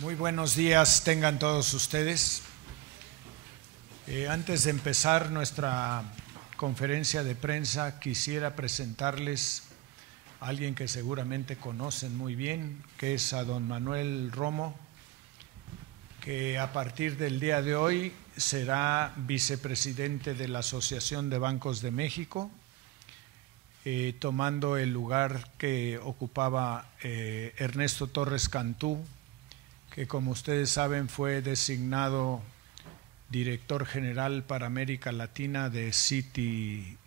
Muy buenos días tengan todos ustedes. Antes de empezar nuestra conferencia de prensa, quisiera presentarles a alguien que seguramente conocen muy bien, que es a don Manuel Romo, que a partir del día de hoy será vicepresidente de la Asociación de Bancos de México, tomando el lugar que ocupaba Ernesto Torres Cantú, que como ustedes saben fue designado director general para América Latina de Citi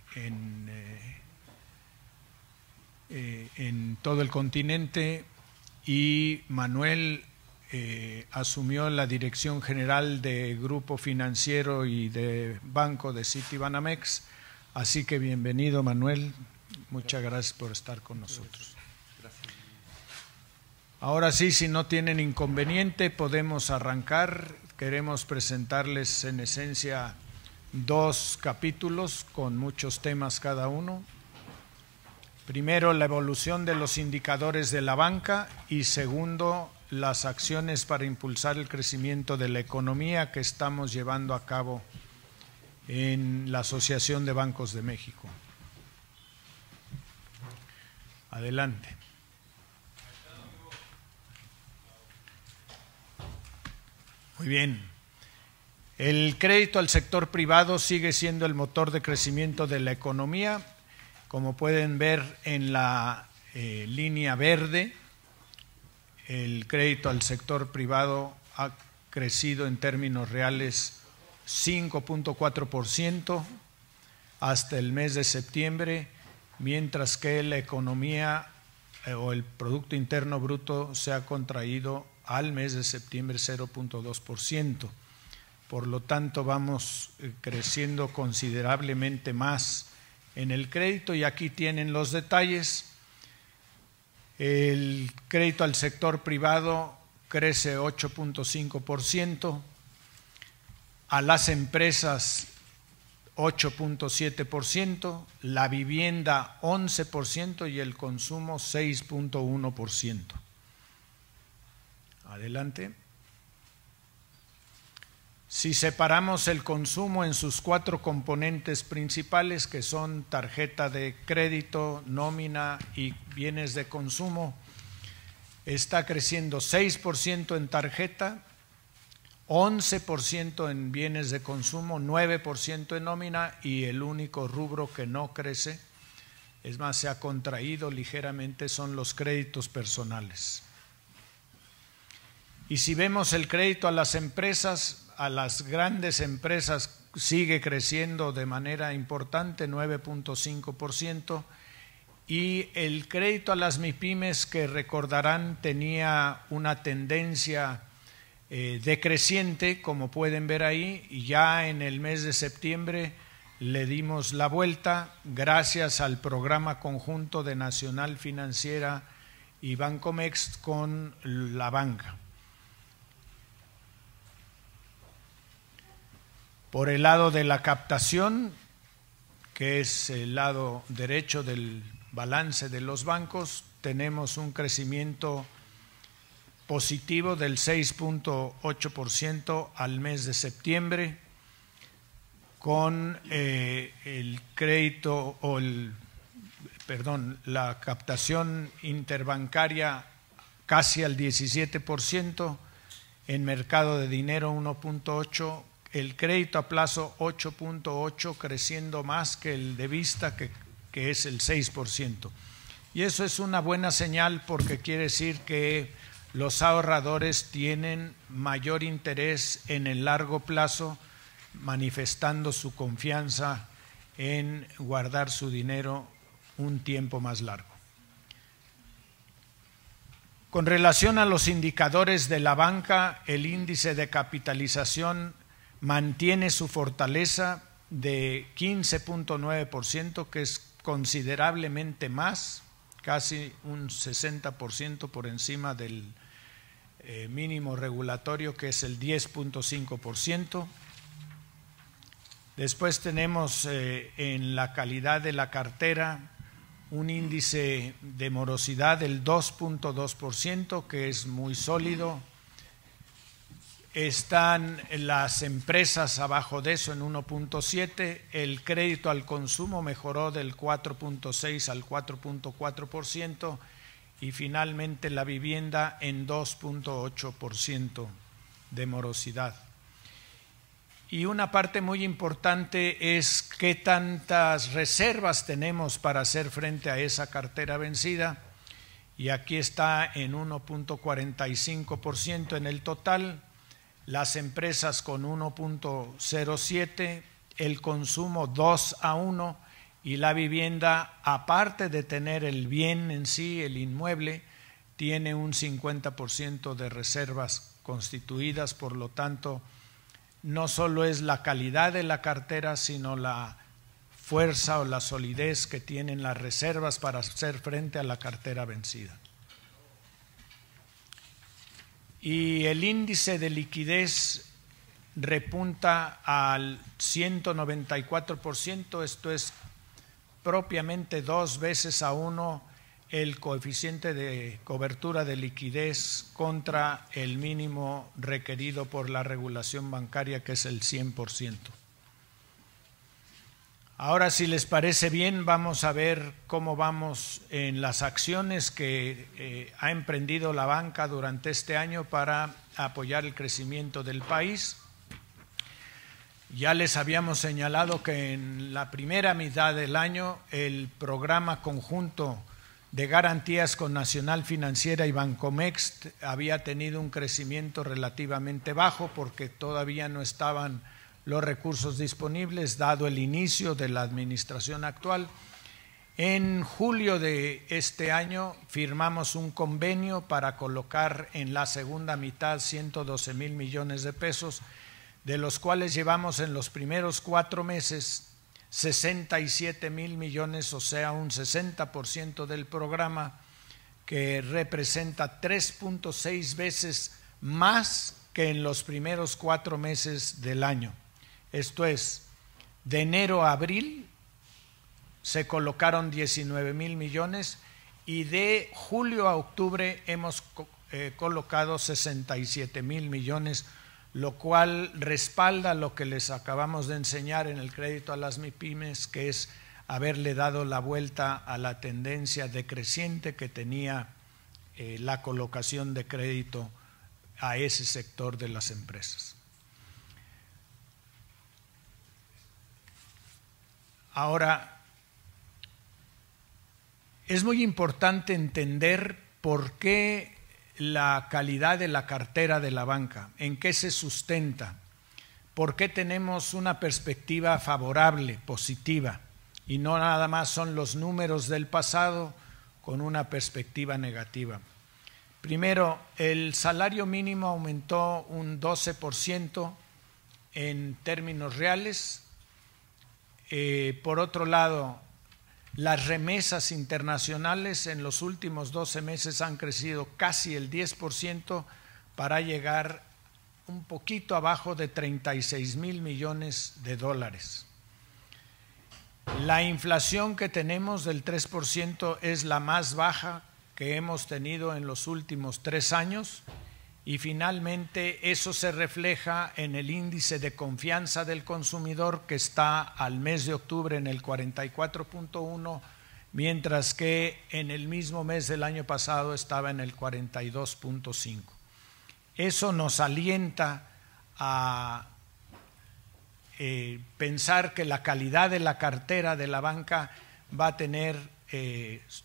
en todo el continente, y Manuel asumió la dirección general de Grupo Financiero y de Banco de Citibanamex. Así que bienvenido, Manuel. Muchas gracias por estar con nosotros. Ahora sí, si no tienen inconveniente, podemos arrancar. Queremos presentarles en esencia dos capítulos con muchos temas cada uno. Primero, la evolución de los indicadores de la banca, y segundo, las acciones para impulsar el crecimiento de la economía que estamos llevando a cabo en la Asociación de Bancos de México. Adelante. Muy bien. El crédito al sector privado sigue siendo el motor de crecimiento de la economía. Como pueden ver en la línea verde, el crédito al sector privado ha crecido en términos reales 5.4% hasta el mes de septiembre, mientras que la economía o el Producto Interno Bruto se ha contraído al mes de septiembre 0.2%. Por lo tanto, vamos creciendo considerablemente más en el crédito, y aquí tienen los detalles. El crédito al sector privado crece 8.5%, a las empresas 8.7%, la vivienda 11% y el consumo 6.1%. Adelante. Si separamos el consumo en sus cuatro componentes principales, que son tarjeta de crédito, nómina y bienes de consumo, está creciendo 6% en tarjeta, 11% en bienes de consumo, 9% en nómina, y el único rubro que no crece, es más, se ha contraído ligeramente, son los créditos personales. Y si vemos el crédito a las empresas, a las grandes empresas sigue creciendo de manera importante, 9.5%, y el crédito a las MIPYMES, que recordarán tenía una tendencia decreciente, como pueden ver ahí, y ya en el mes de septiembre le dimos la vuelta gracias al programa conjunto de Nacional Financiera y Bancomext con la banca. Por el lado de la captación, que es el lado derecho del balance de los bancos, tenemos un crecimiento positivo del 6.8% al mes de septiembre, con la captación interbancaria casi al 17%, en mercado de dinero 1.8%, el crédito a plazo 8.8%, creciendo más que el de vista, que es el 6%. Y eso es una buena señal, porque quiere decir que los ahorradores tienen mayor interés en el largo plazo, manifestando su confianza en guardar su dinero un tiempo más largo. Con relación a los indicadores de la banca, el índice de capitalización mantiene su fortaleza de 15.9%, que es considerablemente más, casi un 60% por encima del mínimo regulatorio, que es el 10.5%. Después tenemos en la calidad de la cartera un índice de morosidad del 2.2%, que es muy sólido. están las empresas abajo de eso en 1.7%, el crédito al consumo mejoró del 4.6 al 4.4% y finalmente la vivienda en 2.8% de morosidad. Y una parte muy importante es qué tantas reservas tenemos para hacer frente a esa cartera vencida, y aquí está en 1.45% en el total, las empresas con 1.07%, el consumo 2-1 y la vivienda, aparte de tener el bien en sí, el inmueble, tiene un 50% de reservas constituidas. Por lo tanto, no solo es la calidad de la cartera, sino la fuerza o la solidez que tienen las reservas para hacer frente a la cartera vencida. Y el índice de liquidez repunta al 194%, esto es propiamente 2 veces a 1 el coeficiente de cobertura de liquidez contra el mínimo requerido por la regulación bancaria, que es el 100%. Ahora, si les parece bien, vamos a ver cómo vamos en las acciones que ha emprendido la banca durante este año para apoyar el crecimiento del país. Ya les habíamos señalado que en la primera mitad del año el programa conjunto de garantías con Nacional Financiera y Bancomext había tenido un crecimiento relativamente bajo porque todavía no estaban los recursos disponibles, dado el inicio de la administración actual. En julio de este año firmamos un convenio para colocar en la segunda mitad 112,000 millones de pesos, de los cuales llevamos en los primeros 4 meses 67,000 millones, o sea, un 60% del programa, que representa 3.6 veces más que en los primeros 4 meses del año. Esto es, de enero a abril se colocaron 19,000 millones y de julio a octubre hemos colocado 67,000 millones, lo cual respalda lo que les acabamos de enseñar en el crédito a las MIPYMES, que es haberle dado la vuelta a la tendencia decreciente que tenía la colocación de crédito a ese sector de las empresas. Ahora, es muy importante entender por qué la calidad de la cartera de la banca, en qué se sustenta, por qué tenemos una perspectiva favorable, positiva, y no nada más son los números del pasado con una perspectiva negativa. Primero, el salario mínimo aumentó un 12% en términos reales. Por otro lado, las remesas internacionales en los últimos 12 meses han crecido casi el 10% para llegar un poquito abajo de 36,000 millones de dólares. La inflación que tenemos del 3% es la más baja que hemos tenido en los últimos 3 años. Y finalmente eso se refleja en el índice de confianza del consumidor, que está al mes de octubre en el 44.1, mientras que en el mismo mes del año pasado estaba en el 42.5. Eso nos alienta a pensar que la calidad de la cartera de la banca va a tener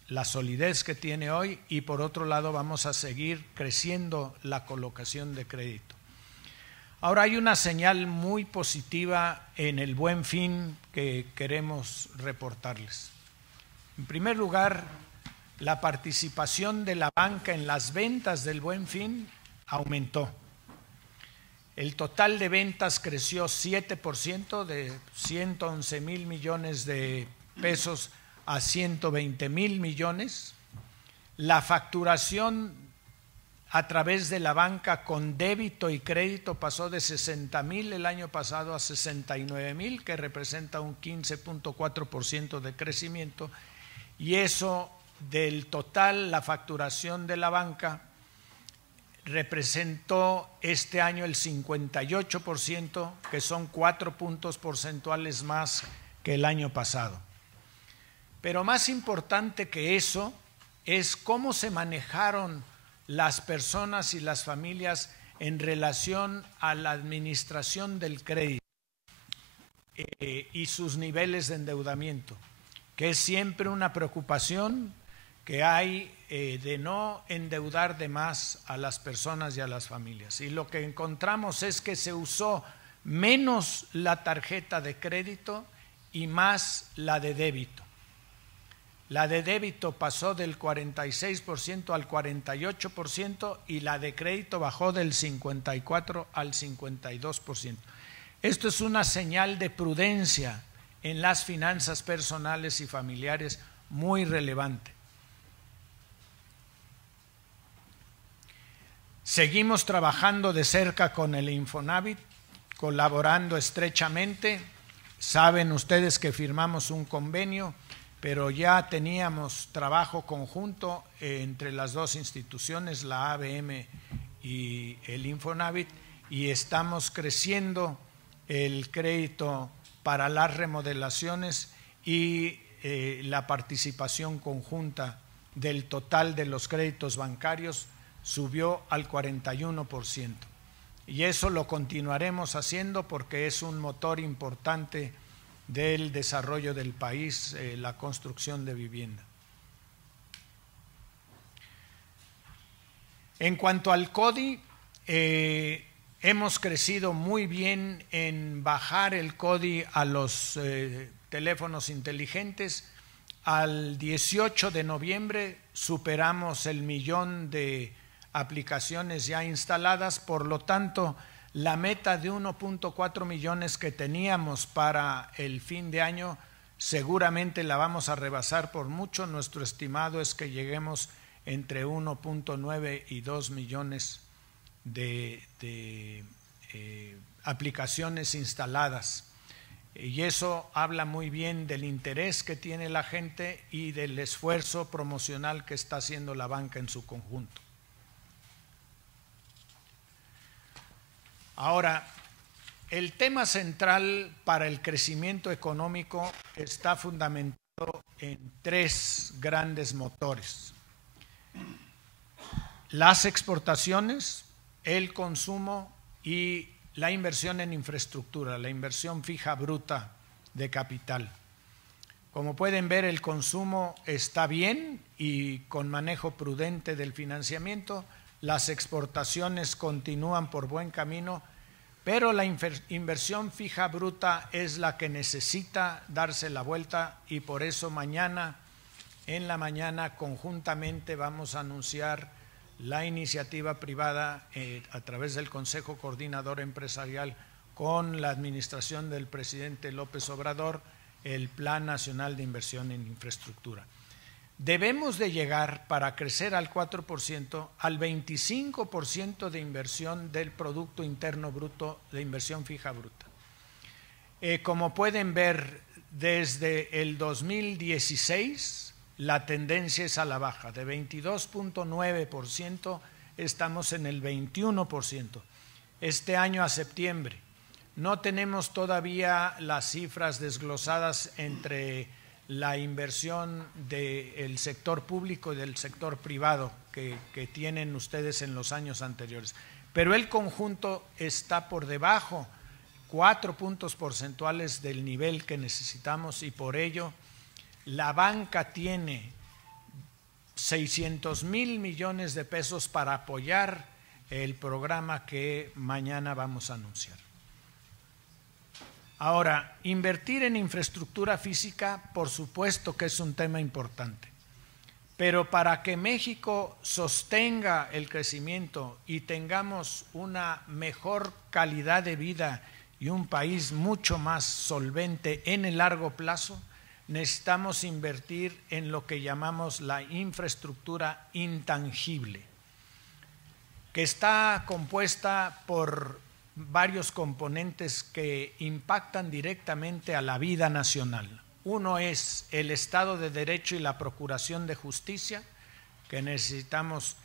la solidez que tiene hoy, y por otro lado vamos a seguir creciendo la colocación de crédito. Ahora, hay una señal muy positiva en el Buen Fin que queremos reportarles. En primer lugar, la participación de la banca en las ventas del Buen Fin aumentó. El total de ventas creció 7%, de 111,000 millones de pesos a 120,000 millones. La facturación a través de la banca con débito y crédito pasó de 60,000 el año pasado a 69,000, que representa un 15.4% de crecimiento, y eso del total, la facturación de la banca, representó este año el 58%, que son 4 puntos porcentuales más que el año pasado. Pero más importante que eso es cómo se manejaron las personas y las familias en relación a la administración del crédito y sus niveles de endeudamiento, que es siempre una preocupación que hay de no endeudar de más a las personas y a las familias. Y lo que encontramos es que se usó menos la tarjeta de crédito y más la de débito. La de débito pasó del 46% al 48% y la de crédito bajó del 54% al 52%. Esto es una señal de prudencia en las finanzas personales y familiares muy relevante. Seguimos trabajando de cerca con el Infonavit, colaborando estrechamente. Saben ustedes que firmamos un convenio, pero ya teníamos trabajo conjunto entre las dos instituciones, la ABM y el Infonavit, y estamos creciendo el crédito para las remodelaciones y la participación conjunta del total de los créditos bancarios subió al 41%. Y eso lo continuaremos haciendo porque es un motor importante del desarrollo del país, la construcción de vivienda. En cuanto al CODI, hemos crecido muy bien en bajar el CODI a los teléfonos inteligentes. Al 18 de noviembre superamos el 1,000,000 de aplicaciones ya instaladas, por lo tanto, la meta de 1.4 millones que teníamos para el fin de año seguramente la vamos a rebasar por mucho. Nuestro estimado es que lleguemos entre 1.9 y 2 millones de aplicaciones instaladas. Y eso habla muy bien del interés que tiene la gente y del esfuerzo promocional que está haciendo la banca en su conjunto. Ahora, el tema central para el crecimiento económico está fundamentado en 3 grandes motores: las exportaciones, el consumo y la inversión en infraestructura, la inversión fija bruta de capital. Como pueden ver, el consumo está bien y con manejo prudente del financiamiento. Las exportaciones continúan por buen camino, pero la inversión fija bruta es la que necesita darse la vuelta, y por eso mañana, en la mañana, conjuntamente vamos a anunciar la iniciativa privada a través del Consejo Coordinador Empresarial con la administración del presidente López Obrador, el Plan Nacional de Inversión en Infraestructura. Debemos de llegar, para crecer al 4%, al 25% de inversión del Producto Interno Bruto de inversión fija bruta. Como pueden ver, desde el 2016 la tendencia es a la baja. De 22.9% estamos en el 21%. Este año a septiembre no tenemos todavía las cifras desglosadas entre la inversión del sector público y del sector privado que tienen ustedes en los años anteriores. Pero el conjunto está por debajo, 4 puntos porcentuales del nivel que necesitamos, y por ello la banca tiene 600,000 millones de pesos para apoyar el programa que mañana vamos a anunciar. Ahora, invertir en infraestructura física, por supuesto que es un tema importante, pero para que México sostenga el crecimiento y tengamos una mejor calidad de vida y un país mucho más solvente en el largo plazo, necesitamos invertir en lo que llamamos la infraestructura intangible, que está compuesta por varios componentes que impactan directamente a la vida nacional. Uno es el Estado de Derecho y la Procuración de Justicia, que necesitamos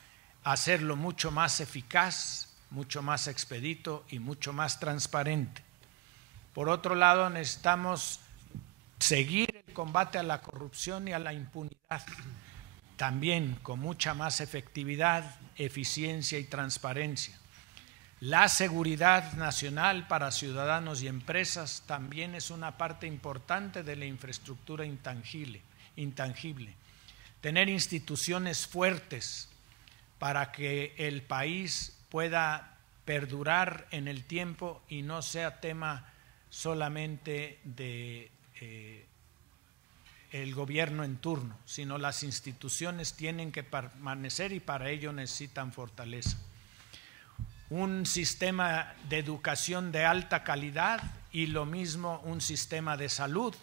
hacerlo mucho más eficaz, mucho más expedito y mucho más transparente. Por otro lado, necesitamos seguir el combate a la corrupción y a la impunidad, también con mucha más efectividad, eficiencia y transparencia. La seguridad nacional para ciudadanos y empresas también es una parte importante de la infraestructura intangible. Tener instituciones fuertes para que el país pueda perdurar en el tiempo y no sea tema solamente de el gobierno en turno, sino las instituciones tienen que permanecer y para ello necesitan fortaleza. Un sistema de educación de alta calidad y lo mismo un sistema de salud.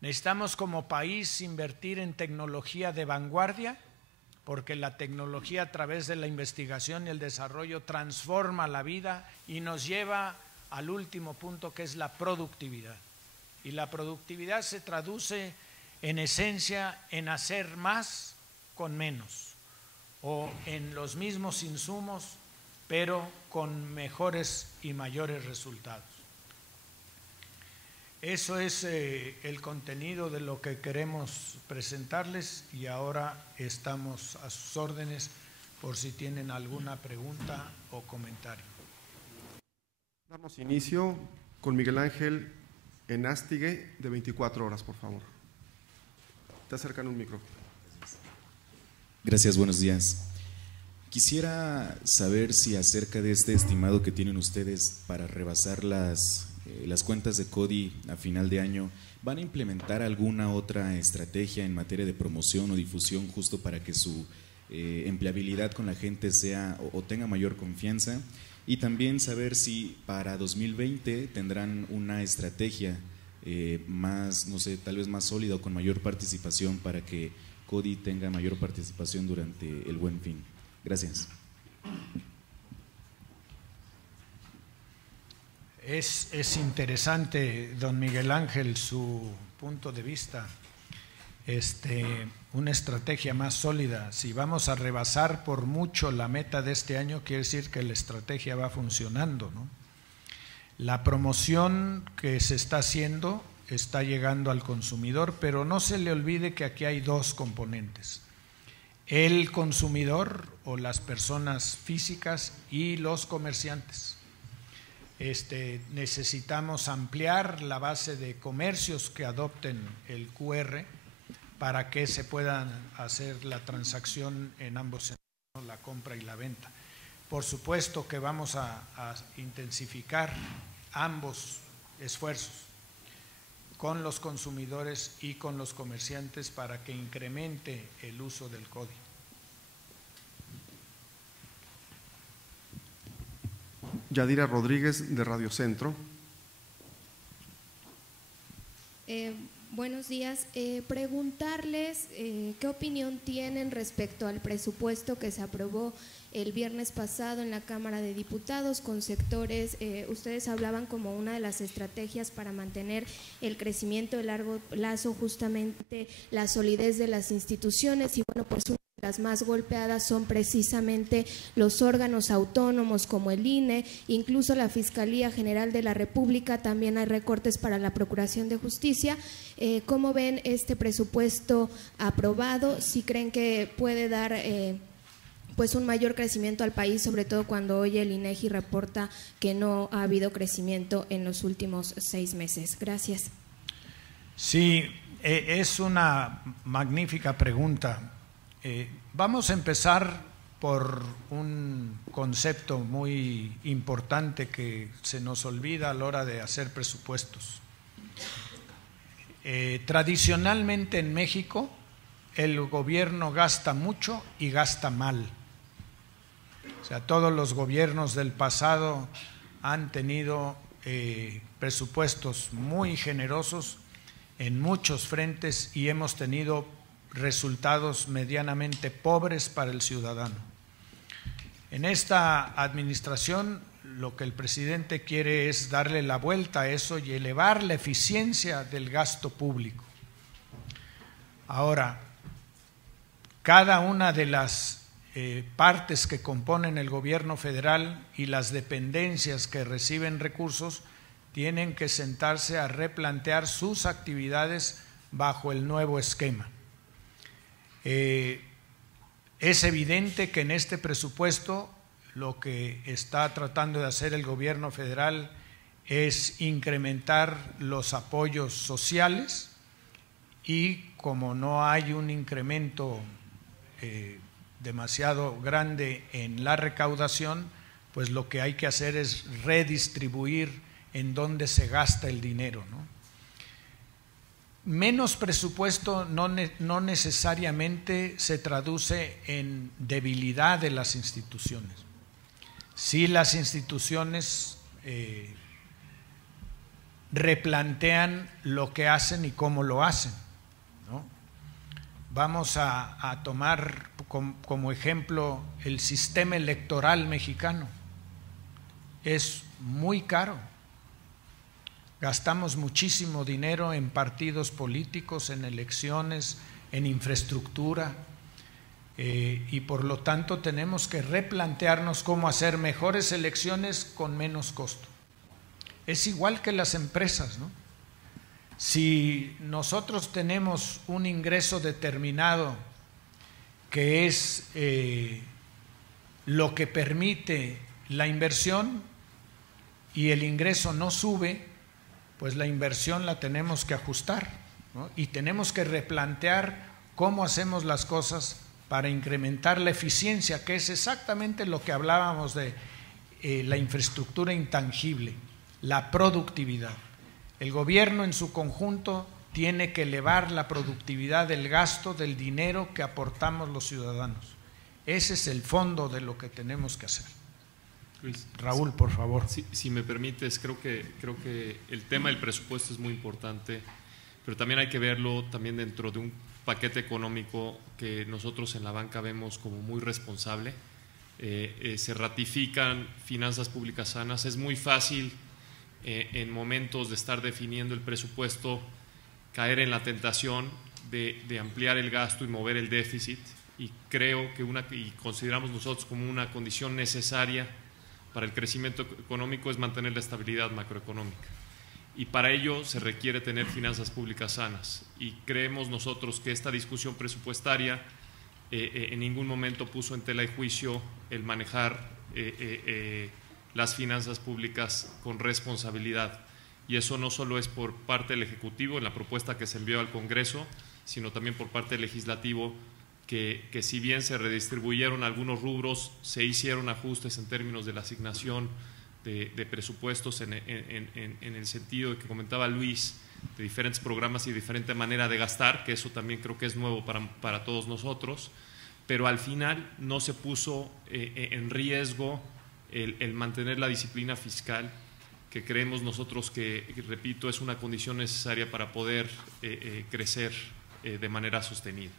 Necesitamos como país invertir en tecnología de vanguardia, porque la tecnología a través de la investigación y el desarrollo transforma la vida y nos lleva al último punto, que es la productividad. Y la productividad se traduce en esencia en hacer más con menos, o en los mismos insumos, pero con mejores y mayores resultados. Eso es el contenido de lo que queremos presentarles y ahora estamos a sus órdenes por si tienen alguna pregunta o comentario. Damos inicio con Miguel Ángel Enástigue, de 24 horas, por favor. Te acercan un micrófono. Gracias, buenos días. Quisiera saber si acerca de este estimado que tienen ustedes para rebasar las cuentas de CODI a final de año, ¿van a implementar alguna otra estrategia en materia de promoción o difusión justo para que su empleabilidad con la gente sea o tenga mayor confianza? Y también saber si para 2020 tendrán una estrategia más, no sé, tal vez más sólida o con mayor participación para que CODI tenga mayor participación durante el Buen Fin. Gracias. Es interesante, don Miguel Ángel, su punto de vista. Una estrategia más sólida. Si vamos a rebasar por mucho la meta de este año, quiere decir que la estrategia va funcionando, ¿no? La promoción que se está haciendo está llegando al consumidor, pero no se le olvide que aquí hay dos componentes: el consumidor o las personas físicas y los comerciantes. Necesitamos ampliar la base de comercios que adopten el QR para que se puedan hacer la transacción en ambos sentidos, la compra y la venta. Por supuesto que vamos a intensificar ambos esfuerzos con los consumidores y con los comerciantes para que incremente el uso del CODI. Yadira Rodríguez, de Radio Centro. Buenos días. Preguntarles qué opinión tienen respecto al presupuesto que se aprobó el viernes pasado en la Cámara de Diputados con sectores. Ustedes hablaban como una de las estrategias para mantener el crecimiento de largo plazo, justamente la solidez de las instituciones, y bueno, pues las más golpeadas son precisamente los órganos autónomos como el INE, incluso la Fiscalía General de la República. También hay recortes para la Procuración de Justicia. ¿Cómo ven este presupuesto aprobado? ¿Si creen que puede dar pues un mayor crecimiento al país, sobre todo cuando hoy el INEGI reporta que no ha habido crecimiento en los últimos 6 meses? Gracias. Sí, es una magnífica pregunta. Vamos a empezar por un concepto muy importante que se nos olvida a la hora de hacer presupuestos. Tradicionalmente en México el gobierno gasta mucho y gasta mal. O sea, todos los gobiernos del pasado han tenido presupuestos muy generosos en muchos frentes y hemos tenido resultados medianamente pobres para el ciudadano. En esta administración lo que el presidente quiere es darle la vuelta a eso y elevar la eficiencia del gasto público. Ahora, cada una de las partes que componen el gobierno federal y las dependencias que reciben recursos tienen que sentarse a replantear sus actividades bajo el nuevo esquema. Es evidente que en este presupuesto lo que está tratando de hacer el gobierno federal es incrementar los apoyos sociales y como no hay un incremento demasiado grande en la recaudación, pues lo que hay que hacer es redistribuir en dónde se gasta el dinero, ¿no? Menos presupuesto no necesariamente se traduce en debilidad de las instituciones. Si las instituciones replantean lo que hacen y cómo lo hacen, ¿no? Vamos a tomar como ejemplo el sistema electoral mexicano. Es muy caro. Gastamos muchísimo dinero en partidos políticos, en elecciones, en infraestructura, y por lo tanto tenemos que replantearnos cómo hacer mejores elecciones con menos costo. Es igual que las empresas, ¿no? Si nosotros tenemos un ingreso determinado que es lo que permite la inversión y el ingreso no sube, pues la inversión la tenemos que ajustar, ¿no? Y tenemos que replantear cómo hacemos las cosas para incrementar la eficiencia, que es exactamente lo que hablábamos de la infraestructura intangible, la productividad. El gobierno en su conjunto tiene que elevar la productividad del gasto del dinero que aportamos los ciudadanos. Ese es el fondo de lo que tenemos que hacer. Luis, Raúl, por favor. Si me permites, creo que el tema del presupuesto es muy importante, pero también hay que verlo también dentro de un paquete económico que nosotros en la banca vemos como muy responsable. Se ratifican finanzas públicas sanas. Es muy fácil en momentos de estar definiendo el presupuesto caer en la tentación de ampliar el gasto y mover el déficit, y creo que y consideramos nosotros como una condición necesaria para el crecimiento económico es mantener la estabilidad macroeconómica, y para ello se requiere tener finanzas públicas sanas, y creemos nosotros que esta discusión presupuestaria en ningún momento puso en tela de juicio el manejar las finanzas públicas con responsabilidad, y eso no solo es por parte del Ejecutivo en la propuesta que se envió al Congreso, sino también por parte del Legislativo, que si bien se redistribuyeron algunos rubros, se hicieron ajustes en términos de la asignación de presupuestos en el sentido de que comentaba Luis, de diferentes programas y diferente manera de gastar, que eso también creo que es nuevo para todos nosotros, pero al final no se puso en riesgo el mantener la disciplina fiscal, que creemos nosotros que, repito, es una condición necesaria para poder crecer de manera sostenida.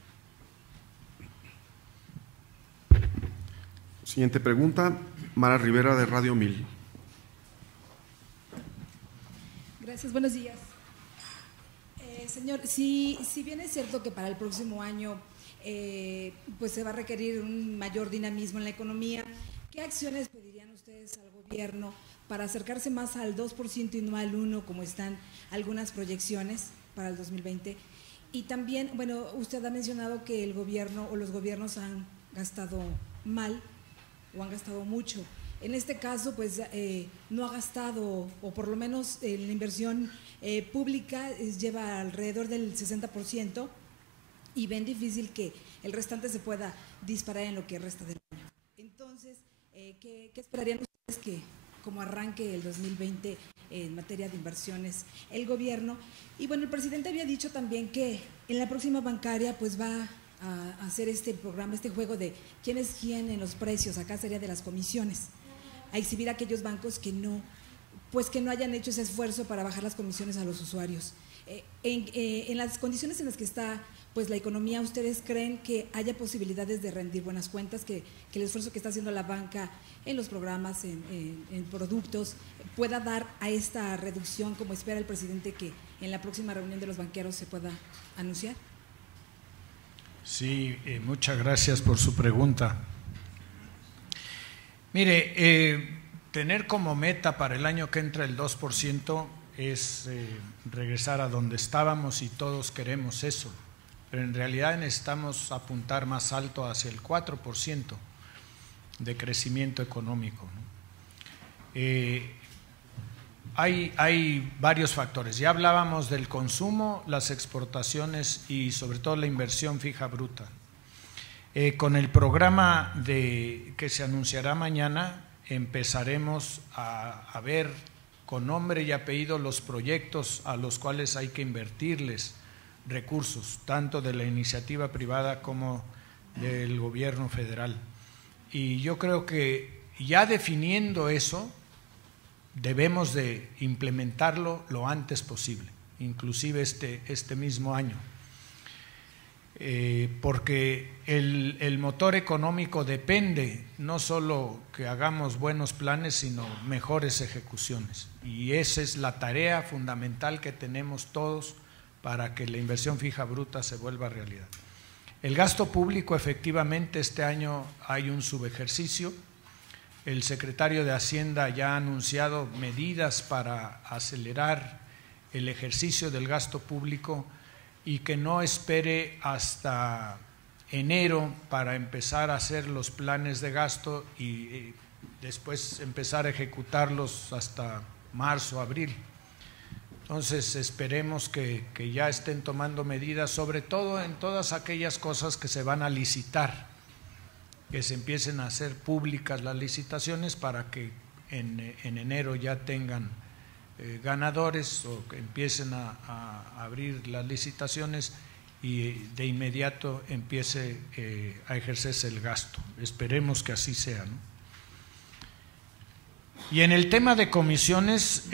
Siguiente pregunta, Mara Rivera de Radio 1000. Gracias, buenos días. Señor, si bien es cierto que para el próximo año pues se va a requerir un mayor dinamismo en la economía, ¿qué acciones pedirían ustedes al gobierno para acercarse más al 2% y no al 1%, como están algunas proyecciones para el 2020? Y también, bueno, usted ha mencionado que el gobierno o los gobiernos han gastado mal o han gastado mucho. En este caso, pues no ha gastado, o por lo menos la inversión pública lleva alrededor del 60%, y ven difícil que el restante se pueda disparar en lo que resta del año. Entonces, ¿qué esperarían ustedes que como arranque el 2020 en materia de inversiones el gobierno? Y bueno, el presidente había dicho también que en la próxima bancaria pues va a hacer este programa, este juego de quién es quién en los precios, acá sería de las comisiones, a exhibir a aquellos bancos que no hayan hecho ese esfuerzo para bajar las comisiones a los usuarios. En las condiciones en las que está pues la economía, ¿ustedes creen que haya posibilidades de rendir buenas cuentas, que el esfuerzo que está haciendo la banca en los programas, en productos, pueda dar a esta reducción como espera el presidente que en la próxima reunión de los banqueros se pueda anunciar? Sí, muchas gracias por su pregunta. Mire, tener como meta para el año que entra el 2% es regresar a donde estábamos y todos queremos eso, pero en realidad necesitamos apuntar más alto hacia el 4% de crecimiento económico, ¿no? Hay varios factores. Ya hablábamos del consumo, las exportaciones y sobre todo la inversión fija bruta. Con el programa que se anunciará mañana empezaremos a ver con nombre y apellido los proyectos a los cuales hay que invertirles recursos, tanto de la iniciativa privada como del gobierno federal. Y yo creo que ya definiendo eso, debemos de implementarlo lo antes posible, inclusive este mismo año, porque el motor económico depende no solo que hagamos buenos planes, sino mejores ejecuciones, y esa es la tarea fundamental que tenemos todos para que la inversión fija bruta se vuelva realidad. El gasto público, efectivamente, este año hay un subejercicio. El secretario de Hacienda ya ha anunciado medidas para acelerar el ejercicio del gasto público y que no espere hasta enero para empezar a hacer los planes de gasto y después empezar a ejecutarlos hasta marzo, abril. Entonces esperemos que ya estén tomando medidas, sobre todo en todas aquellas cosas que se van a licitar, que se empiecen a hacer públicas las licitaciones para que en enero ya tengan ganadores o que empiecen a abrir las licitaciones y de inmediato empiece a ejercerse el gasto. Esperemos que así sea, ¿no? Y en el tema de comisiones,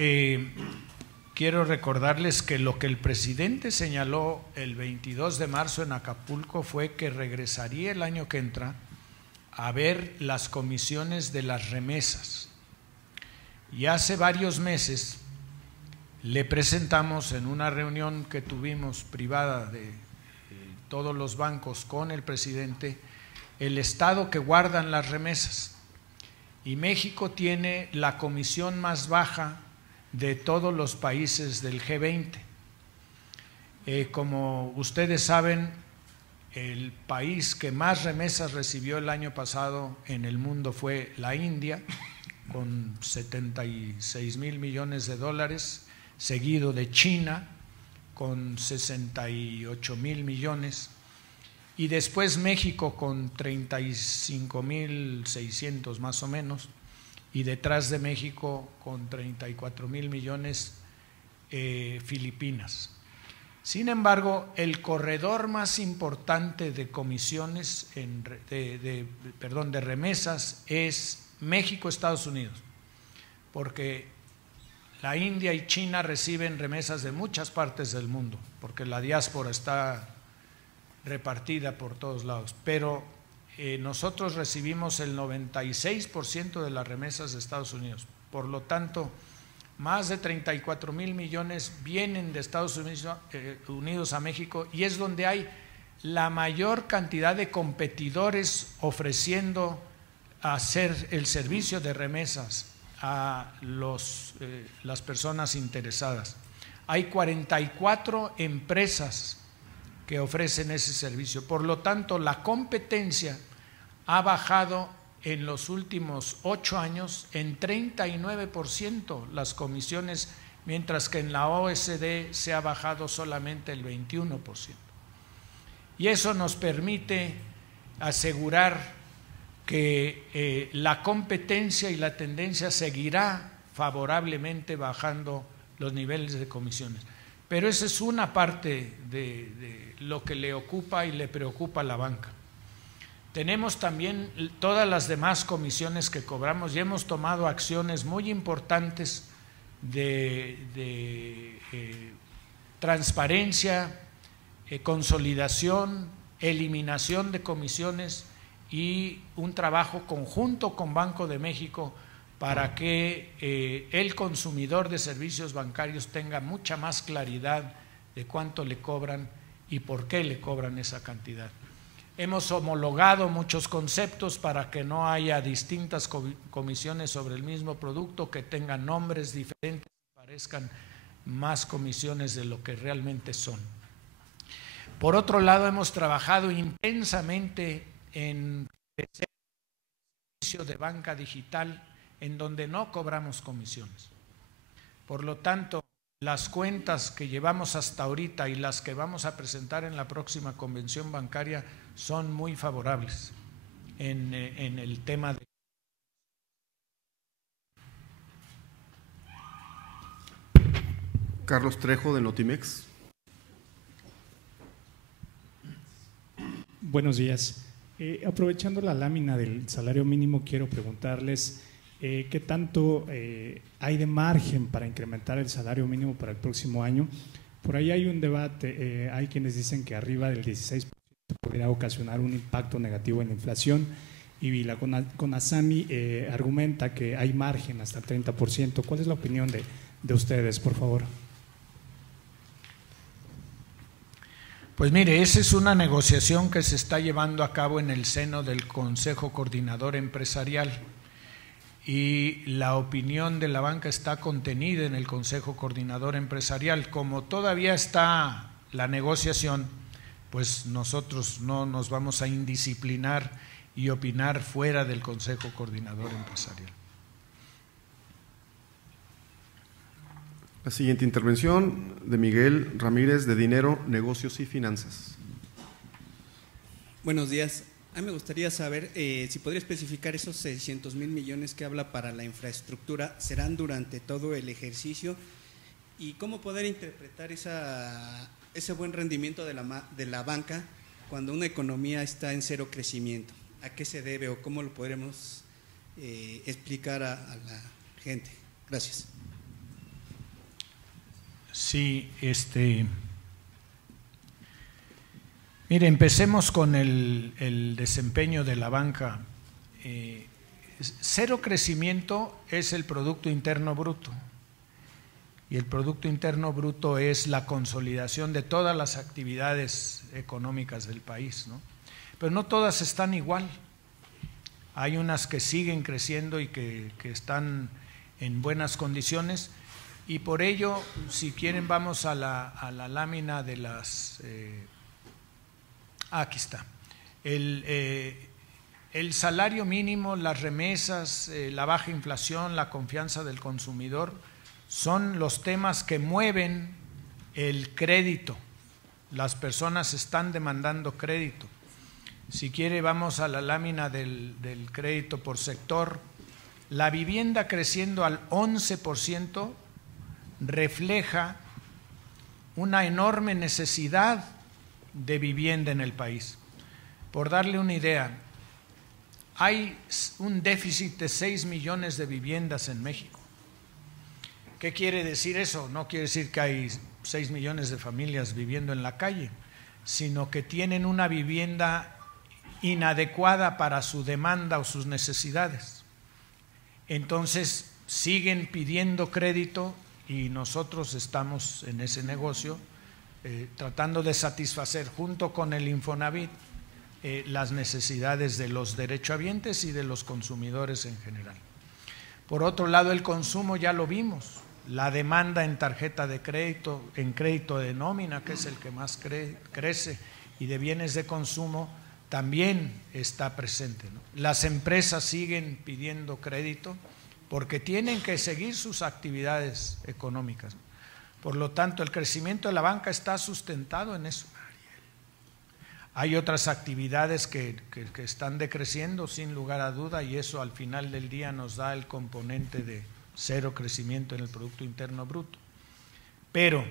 quiero recordarles que lo que el presidente señaló el 22 de marzo en Acapulco fue que regresaría el año que entra a ver las comisiones de las remesas. Y hace varios meses le presentamos en una reunión que tuvimos privada de todos los bancos con el presidente el estado que guardan las remesas. Y México tiene la comisión más baja de todos los países del G20. Como ustedes saben, el país que más remesas recibió el año pasado en el mundo fue la India, con 76,000 millones de dólares, seguido de China, con 68,000 millones, y después México con 35,600 más o menos, y detrás de México con 34,000 millones Filipinas. Sin embargo, el corredor más importante de comisiones, de remesas, es México-Estados Unidos, porque la India y China reciben remesas de muchas partes del mundo, porque la diáspora está repartida por todos lados, pero nosotros recibimos el 96% de las remesas de Estados Unidos. Por lo tanto, más de 34,000 millones vienen de Estados Unidos a México, y es donde hay la mayor cantidad de competidores ofreciendo hacer el servicio de remesas a las personas interesadas. Hay 44 empresas que ofrecen ese servicio. Por lo tanto, la competencia ha bajado en los últimos 8 años en 39% las comisiones, mientras que en la OECD se ha bajado solamente el 21%. Y eso nos permite asegurar que la competencia y la tendencia seguirá favorablemente bajando los niveles de comisiones. Pero esa es una parte de lo que le ocupa y le preocupa a la banca. Tenemos también todas las demás comisiones que cobramos y hemos tomado acciones muy importantes de transparencia, consolidación, eliminación de comisiones y un trabajo conjunto con Banco de México para que el consumidor de servicios bancarios tenga mucha más claridad de cuánto le cobran y por qué le cobran esa cantidad. Hemos homologado muchos conceptos para que no haya distintas comisiones sobre el mismo producto, que tengan nombres diferentes, parezcan más comisiones de lo que realmente son. Por otro lado, hemos trabajado intensamente en el servicio de banca digital, en donde no cobramos comisiones. Por lo tanto, las cuentas que llevamos hasta ahorita y las que vamos a presentar en la próxima convención bancaria son muy favorables en el tema de... Carlos Trejo, de Notimex. Buenos días. Aprovechando la lámina del salario mínimo, quiero preguntarles qué tanto hay de margen para incrementar el salario mínimo para el próximo año. Por ahí hay un debate, hay quienes dicen que arriba del 16% podría ocasionar un impacto negativo en la inflación, y la CONASAMI argumenta que hay margen hasta el 30%. ¿Cuál es la opinión de ustedes, por favor? Pues mire, esa es una negociación que se está llevando a cabo en el seno del Consejo Coordinador Empresarial, y la opinión de la banca está contenida en el Consejo Coordinador Empresarial. Como todavía está la negociación, pues nosotros no nos vamos a indisciplinar y opinar fuera del Consejo Coordinador Empresarial. La siguiente intervención de Miguel Ramírez, de Dinero, Negocios y Finanzas. Buenos días. A mí me gustaría saber si podría especificar esos 600,000 millones que habla para la infraestructura, ¿serán durante todo el ejercicio? ¿Y cómo poder interpretar ese buen rendimiento de la banca cuando una economía está en cero crecimiento? ¿A qué se debe o cómo lo podremos explicar a la gente? Gracias. Sí, mire, empecemos con el desempeño de la banca. Cero crecimiento es el Producto Interno Bruto, y el Producto Interno Bruto es la consolidación de todas las actividades económicas del país, ¿no? Pero no todas están igual. Hay unas que siguen creciendo y que están en buenas condiciones, y por ello, si quieren, vamos a la lámina de las... aquí está. El salario mínimo, las remesas, la baja inflación, la confianza del consumidor son los temas que mueven el crédito. Las personas están demandando crédito. Si quiere, vamos a la lámina del crédito por sector. La vivienda creciendo al 11% refleja una enorme necesidad de vivienda en el país. Por darle una idea, hay un déficit de 6 millones de viviendas en México. ¿Qué quiere decir eso? No quiere decir que hay 6 millones de familias viviendo en la calle, sino que tienen una vivienda inadecuada para su demanda o sus necesidades. Entonces siguen pidiendo crédito, y nosotros estamos en ese negocio tratando de satisfacer junto con el Infonavit las necesidades de los derechohabientes y de los consumidores en general. Por otro lado, el consumo ya lo vimos, la demanda en tarjeta de crédito, en crédito de nómina, que es el que más crece, y de bienes de consumo también está presente, ¿no? Las empresas siguen pidiendo crédito porque tienen que seguir sus actividades económicas. Por lo tanto, el crecimiento de la banca está sustentado en eso. Hay otras actividades que están decreciendo sin lugar a duda, y eso al final del día nos da el componente de cero crecimiento en el Producto Interno Bruto. Pero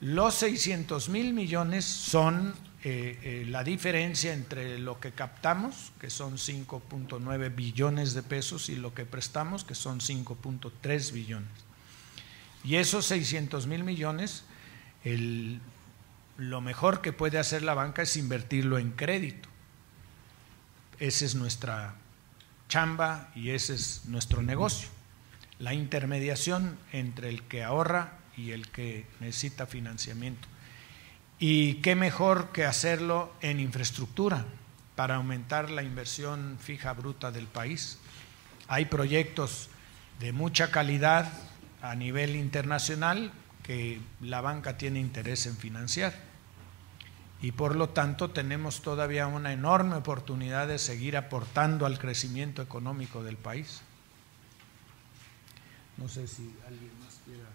los 600,000 millones son la diferencia entre lo que captamos, que son 5.9 billones de pesos, y lo que prestamos, que son 5.3 billones. Y esos 600,000 millones, lo mejor que puede hacer la banca es invertirlo en crédito. Esa es nuestra chamba y ese es nuestro negocio, la intermediación entre el que ahorra y el que necesita financiamiento. Y qué mejor que hacerlo en infraestructura. para aumentar la inversión fija bruta del país. Hay proyectos de mucha calidad a nivel internacional que la banca tiene interés en financiar y por lo tanto tenemos todavía una enorme oportunidad de seguir aportando al crecimiento económico del país. No sé si alguien más quiera.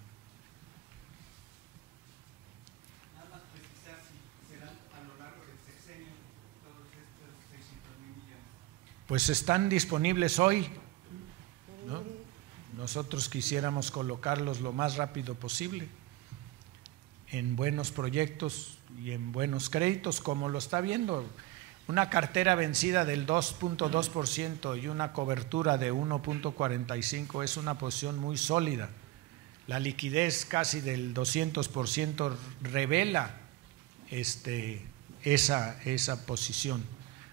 Nada más precisar si serán a lo largo del sexenio todos estos 600,000 millones. Pues están disponibles hoy, ¿no? Nosotros quisiéramos colocarlos lo más rápido posible en buenos proyectos y en buenos créditos, como lo está viendo. Una cartera vencida del 2.2% y una cobertura de 1.45 es una posición muy sólida. La liquidez casi del 200% revela esa posición.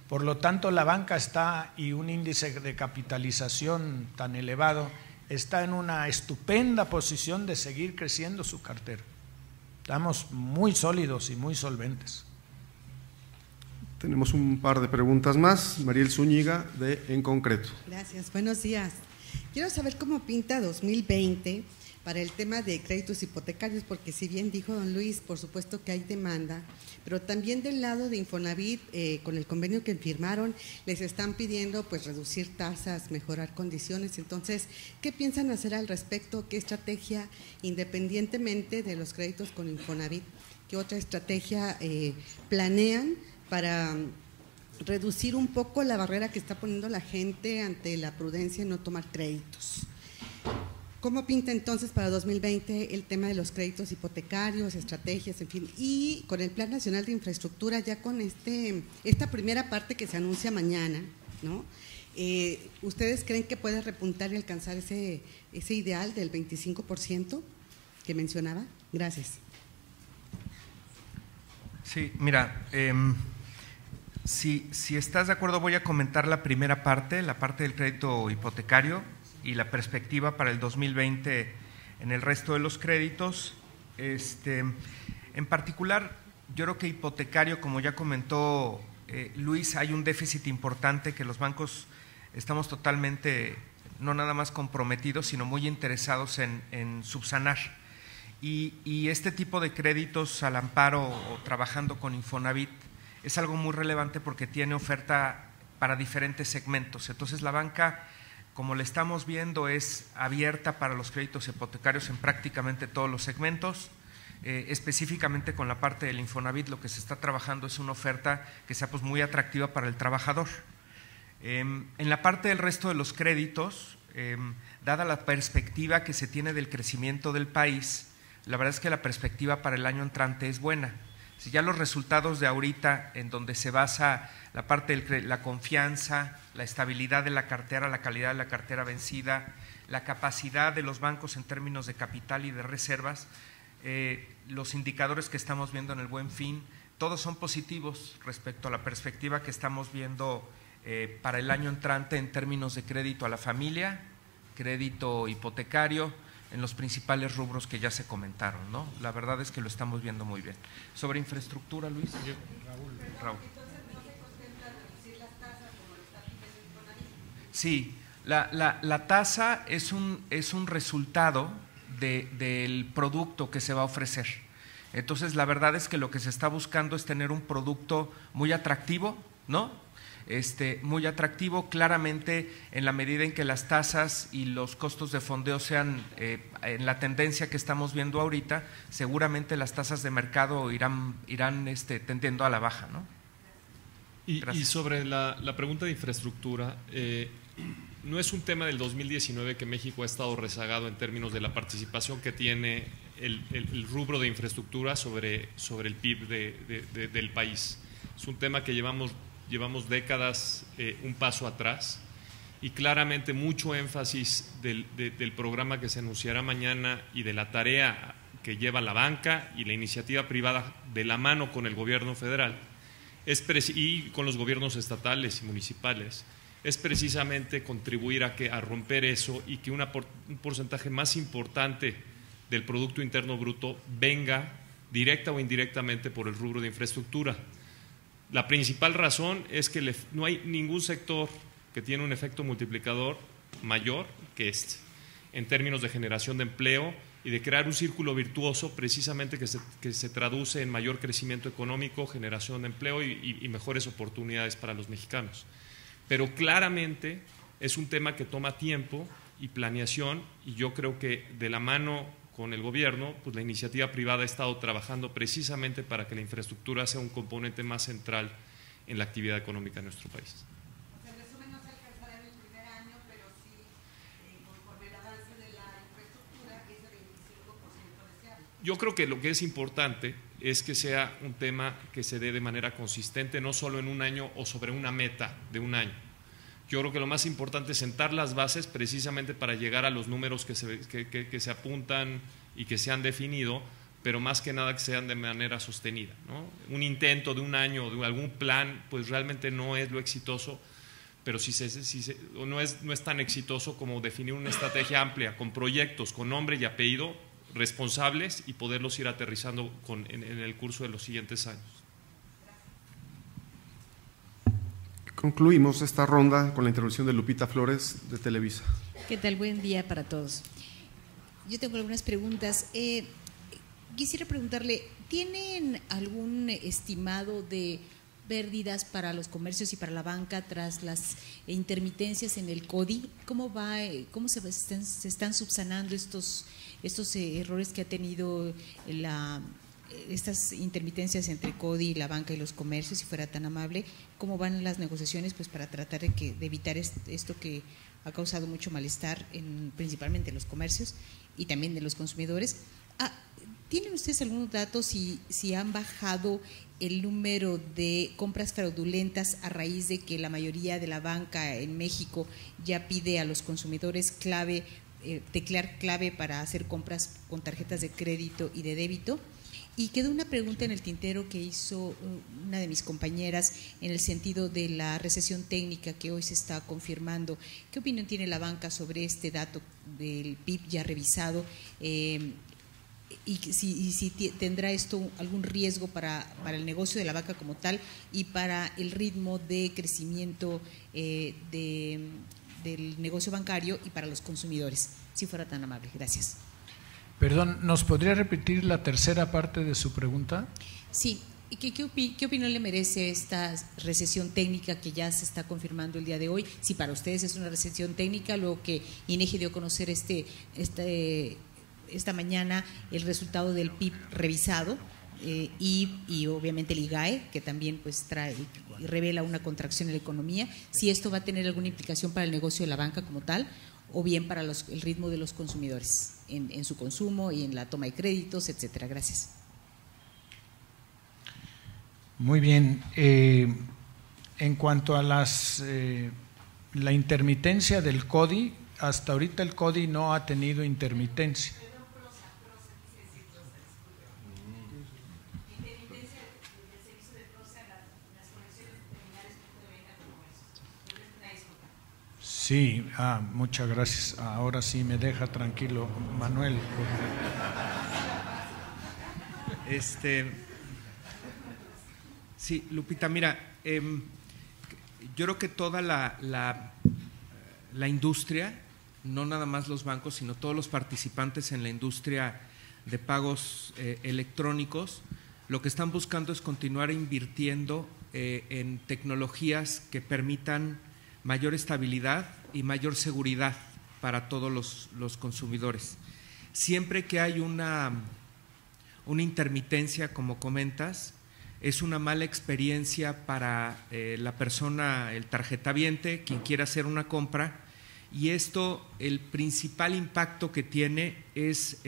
Por lo tanto, la banca está, y un índice de capitalización tan elevado, está en una estupenda posición de seguir creciendo su cartera. Estamos muy sólidos y muy solventes. Tenemos un par de preguntas más. Mariel Zúñiga, de En Concreto. Gracias, buenos días. Quiero saber cómo pinta 2020 para el tema de créditos hipotecarios, porque si bien dijo don Luis, por supuesto que hay demanda, pero también del lado de Infonavit, con el convenio que firmaron, les están pidiendo pues reducir tasas, mejorar condiciones. Entonces, ¿qué piensan hacer al respecto? ¿Qué estrategia, independientemente de los créditos con Infonavit, qué otra estrategia planean para reducir un poco la barrera que está poniendo la gente ante la prudencia en no tomar créditos? ¿Cómo pinta entonces para 2020 el tema de los créditos hipotecarios, estrategias, en fin? Y con el Plan Nacional de Infraestructura, ya con esta primera parte que se anuncia mañana, ¿no? ¿Ustedes creen que puede repuntar y alcanzar ese ideal del 25% que mencionaba? Gracias. Sí, mira, si estás de acuerdo voy a comentar la primera parte, la parte del crédito hipotecario y la perspectiva para el 2020 en el resto de los créditos. En particular, yo creo que hipotecario, como ya comentó Luis, hay un déficit importante que los bancos estamos totalmente, no nada más comprometidos, sino muy interesados en subsanar. Y este tipo de créditos al amparo o trabajando con Infonavit es algo muy relevante porque tiene oferta para diferentes segmentos. Entonces la banca, como le estamos viendo, es abierta para los créditos hipotecarios en prácticamente todos los segmentos. Específicamente con la parte del Infonavit, lo que se está trabajando es una oferta que sea pues muy atractiva para el trabajador. En la parte del resto de los créditos, dada la perspectiva que se tiene del crecimiento del país, la verdad es que la perspectiva para el año entrante es buena. Si ya los resultados de ahorita, en donde se basa la parte de la confianza, la estabilidad de la cartera, la calidad de la cartera vencida, la capacidad de los bancos en términos de capital y de reservas, los indicadores que estamos viendo en el Buen Fin, todos son positivos respecto a la perspectiva que estamos viendo para el año entrante en términos de crédito a la familia, crédito hipotecario, en los principales rubros que ya se comentaron, ¿no? La verdad es que lo estamos viendo muy bien. Sobre infraestructura, Luis. Raúl. Sí, la tasa es un resultado del producto que se va a ofrecer. Entonces, la verdad es que lo que se está buscando es tener un producto muy atractivo, ¿no? Muy atractivo, claramente en la medida en que las tasas y los costos de fondeo sean en la tendencia que estamos viendo ahorita, seguramente las tasas de mercado irán tendiendo a la baja, ¿no? Y sobre la pregunta de infraestructura, no es un tema del 2019 que México ha estado rezagado en términos de la participación que tiene el rubro de infraestructura sobre el PIB del país. Es un tema que llevamos décadas un paso atrás y claramente mucho énfasis del programa que se anunciará mañana y de la tarea que lleva la banca y la iniciativa privada de la mano con el gobierno federal y con los gobiernos estatales y municipales, es precisamente contribuir a romper eso y que un porcentaje más importante del Producto Interno Bruto venga directa o indirectamente por el rubro de infraestructura. La principal razón es que no hay ningún sector que tiene un efecto multiplicador mayor que este, en términos de generación de empleo y de crear un círculo virtuoso precisamente que se traduce en mayor crecimiento económico, generación de empleo y mejores oportunidades para los mexicanos. Pero claramente es un tema que toma tiempo y planeación, y yo creo que de la mano con el gobierno, pues la iniciativa privada ha estado trabajando precisamente para que la infraestructura sea un componente más central en la actividad económica de nuestro país. En resumen, no se alcanzará en el primer año, pero sí, conforme el avance de la infraestructura, ese 25% deseable. Yo creo que lo que es importante es que sea un tema que se dé de manera consistente, no solo en un año o sobre una meta de un año. Yo creo que lo más importante es sentar las bases precisamente para llegar a los números que se apuntan y que se han definido, pero más que nada que sean de manera sostenida, ¿no? Un intento de un año, de algún plan, pues realmente no es lo exitoso, pero no es tan exitoso como definir una estrategia amplia, con proyectos, con nombre y apellido, responsables, y poderlos ir aterrizando en el curso de los siguientes años. Concluimos esta ronda con la intervención de Lupita Flores de Televisa. ¿Qué tal? Buen día para todos. Yo tengo algunas preguntas. Quisiera preguntarle, ¿tienen algún estimado de pérdidas para los comercios y para la banca tras las intermitencias en el CODI? ¿Cómo se están subsanando estos errores que ha tenido estas intermitencias entre CODI, la banca y los comercios, si fuera tan amable? ¿Cómo van las negociaciones pues para tratar de evitar esto que ha causado mucho malestar principalmente en los comercios y también de los consumidores? ¿Tienen ustedes algunos datos si han bajado el número de compras fraudulentas a raíz de que la mayoría de la banca en México ya pide a los consumidores teclear clave para hacer compras con tarjetas de crédito y de débito? Y quedó una pregunta en el tintero que hizo una de mis compañeras en el sentido de la recesión técnica que hoy se está confirmando. ¿Qué opinión tiene la banca sobre este dato del PIB ya revisado? Y si tendrá esto algún riesgo para el negocio de la banca como tal y para el ritmo de crecimiento del negocio bancario y para los consumidores, si fuera tan amable. Gracias. Perdón, ¿nos podría repetir la tercera parte de su pregunta? Sí. ¿Qué opinión le merece esta recesión técnica que ya se está confirmando el día de hoy? Si para ustedes es una recesión técnica, luego que INEGI dio a conocer esta mañana el resultado del PIB revisado y obviamente el IGAE, que también pues revela una contracción en la economía, si esto va a tener alguna implicación para el negocio de la banca como tal o bien para el ritmo de los consumidores en su consumo y en la toma de créditos, etcétera. Gracias. Muy bien. En cuanto a la intermitencia del CODI, hasta ahorita el CODI no ha tenido intermitencia. Sí, muchas gracias. Ahora sí me deja tranquilo, Manuel. Sí, Lupita, mira, yo creo que toda la industria, no nada más los bancos, sino todos los participantes en la industria de pagos electrónicos, lo que están buscando es continuar invirtiendo en tecnologías que permitan mayor estabilidad y mayor seguridad para todos los consumidores. Siempre que hay una intermitencia, como comentas, es una mala experiencia para la persona, el tarjetaviente, quien quiera hacer una compra, y esto, el principal impacto que tiene es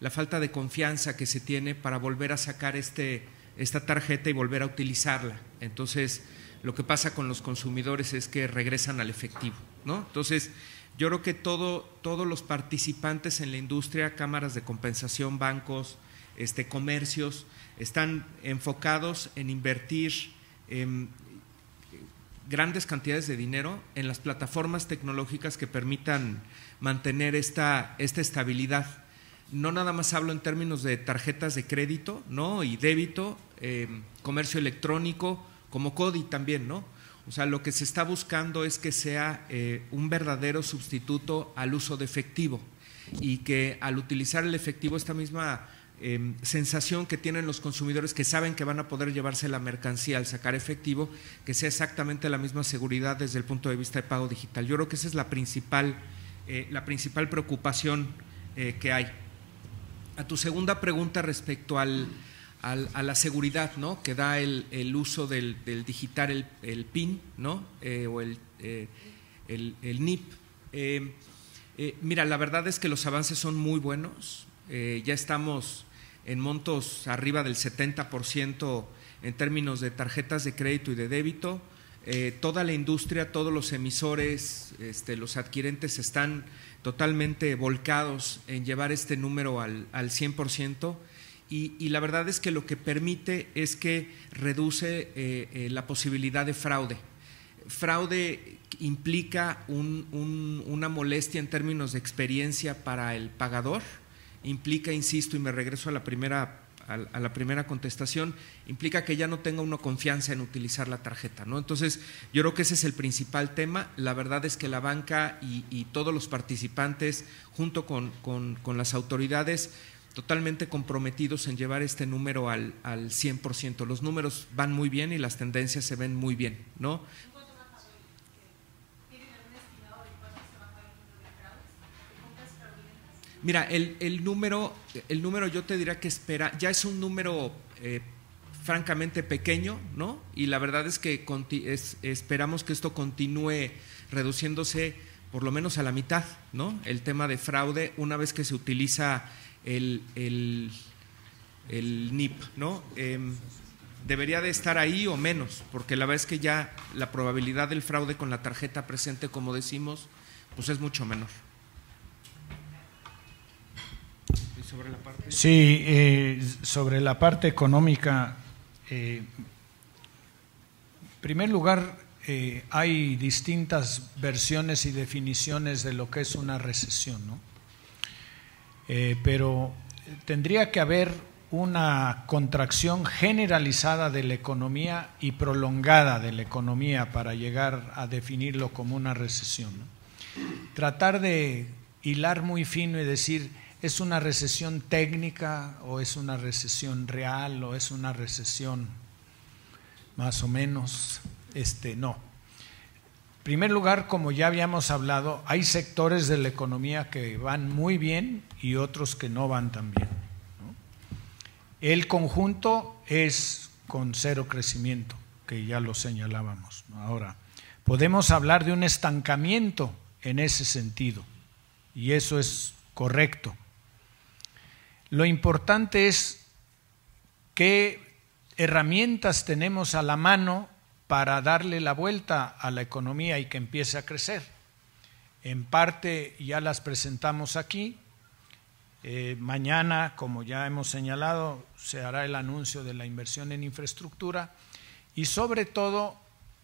la falta de confianza que se tiene para volver a sacar esta tarjeta y volver a utilizarla. Entonces, lo que pasa con los consumidores es que regresan al efectivo, ¿no? Entonces, yo creo que todos los participantes en la industria, cámaras de compensación, bancos, comercios, están enfocados en invertir grandes cantidades de dinero en las plataformas tecnológicas que permitan mantener esta estabilidad. No nada más hablo en términos de tarjetas de crédito, ¿no?, y débito, comercio electrónico, como CODI también, ¿no? O sea, lo que se está buscando es que sea un verdadero sustituto al uso de efectivo y que al utilizar el efectivo, esta misma sensación que tienen los consumidores que saben que van a poder llevarse la mercancía al sacar efectivo, que sea exactamente la misma seguridad desde el punto de vista de pago digital. Yo creo que esa es la principal preocupación que hay. A tu segunda pregunta respecto a la seguridad, ¿no?, que da el uso del digitar el PIN, ¿no?, o el NIP. Mira, la verdad es que los avances son muy buenos. Ya estamos en montos arriba del 70% en términos de tarjetas de crédito y de débito. Toda la industria, todos los emisores, los adquirentes están totalmente volcados en llevar este número al 100%, y la verdad es que lo que permite es que reduce la posibilidad de fraude. Fraude implica una molestia en términos de experiencia para el pagador, implica, insisto, y me regreso a la primera contestación, implica que ya no tenga uno confianza en utilizar la tarjeta, ¿no? Entonces, yo creo que ese es el principal tema. La verdad es que la banca y todos los participantes, junto con las autoridades, totalmente comprometidos en llevar este número al 100%. Los números van muy bien y las tendencias se ven muy bien, ¿no? Mira, el número yo te diría que ya es un número francamente pequeño, ¿no? Y la verdad es que esperamos que esto continúe reduciéndose por lo menos a la mitad, ¿no? El tema de fraude, una vez que se utiliza el NIP, ¿no? Debería de estar ahí o menos, porque la verdad es que ya la probabilidad del fraude con la tarjeta presente, como decimos, pues es mucho menor. Sobre la parte… Sí, sobre la parte económica, en primer lugar, hay distintas versiones y definiciones de lo que es una recesión, ¿no? Pero tendría que haber una contracción generalizada de la economía y prolongada de la economía para llegar a definirlo como una recesión, ¿no? Tratar de hilar muy fino y decir, ¿es una recesión técnica o es una recesión real o es una recesión más o menos? No. En primer lugar, como ya habíamos hablado, hay sectores de la economía que van muy bien y otros que no van tan bien, ¿no? El conjunto es con cero crecimiento, que ya lo señalábamos, ¿no? Ahora, podemos hablar de un estancamiento en ese sentido, y eso es correcto. Lo importante es qué herramientas tenemos a la mano para darle la vuelta a la economía y que empiece a crecer. En parte ya las presentamos aquí. Mañana, como ya hemos señalado, se hará el anuncio de la inversión en infraestructura y sobre todo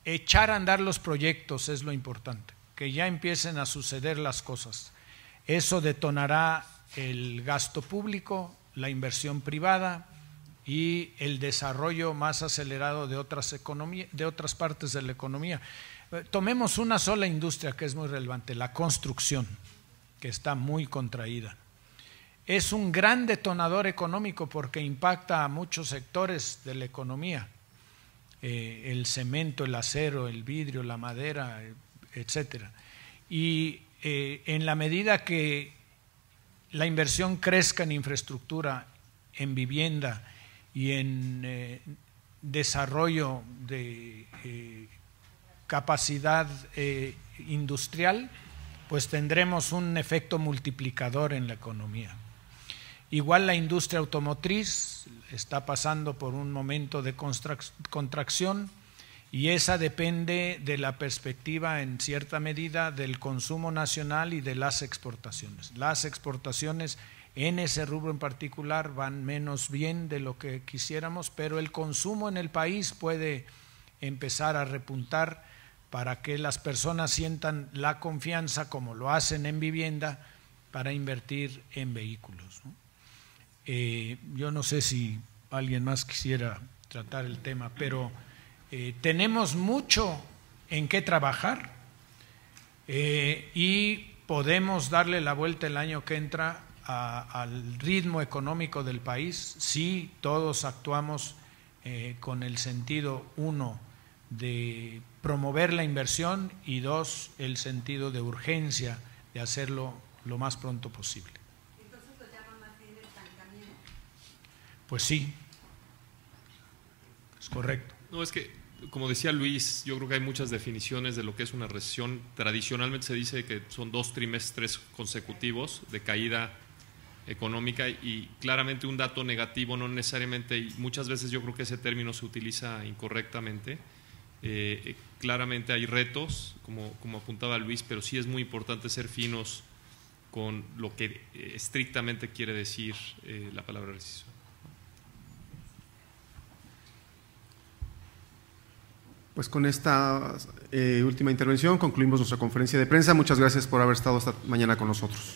echar a andar los proyectos es lo importante, que ya empiecen a suceder las cosas. Eso detonará el gasto público, la inversión privada y el desarrollo más acelerado de otras partes de la economía. Tomemos una sola industria que es muy relevante, la construcción, que está muy contraída. Es un gran detonador económico porque impacta a muchos sectores de la economía, el cemento, el acero, el vidrio, la madera, etcétera. Y en la medida que la inversión crezca en infraestructura, en vivienda y en desarrollo de capacidad industrial, pues tendremos un efecto multiplicador en la economía. Igual la industria automotriz está pasando por un momento de contracción y esa depende de la perspectiva en cierta medida del consumo nacional y de las exportaciones. Las exportaciones en ese rubro en particular van menos bien de lo que quisiéramos, pero el consumo en el país puede empezar a repuntar para que las personas sientan la confianza, como lo hacen en vivienda, para invertir en vehículos, ¿no? Yo no sé si alguien más quisiera tratar el tema, pero tenemos mucho en qué trabajar y podemos darle la vuelta el año que entra al ritmo económico del país si todos actuamos con el sentido, uno, de promover la inversión y dos, el sentido de urgencia de hacerlo lo más pronto posible. ¿Entonces lo llama más bien estancamiento? Pues sí, es correcto. No, es que, como decía Luis, yo creo que hay muchas definiciones de lo que es una recesión. Tradicionalmente se dice que son 2 trimestres consecutivos de caída económica y claramente un dato negativo no necesariamente, y muchas veces yo creo que ese término se utiliza incorrectamente. Claramente hay retos, como apuntaba Luis, pero sí es muy importante ser finos con lo que estrictamente quiere decir la palabra recesión. Pues con esta última intervención concluimos nuestra conferencia de prensa. Muchas gracias por haber estado esta mañana con nosotros.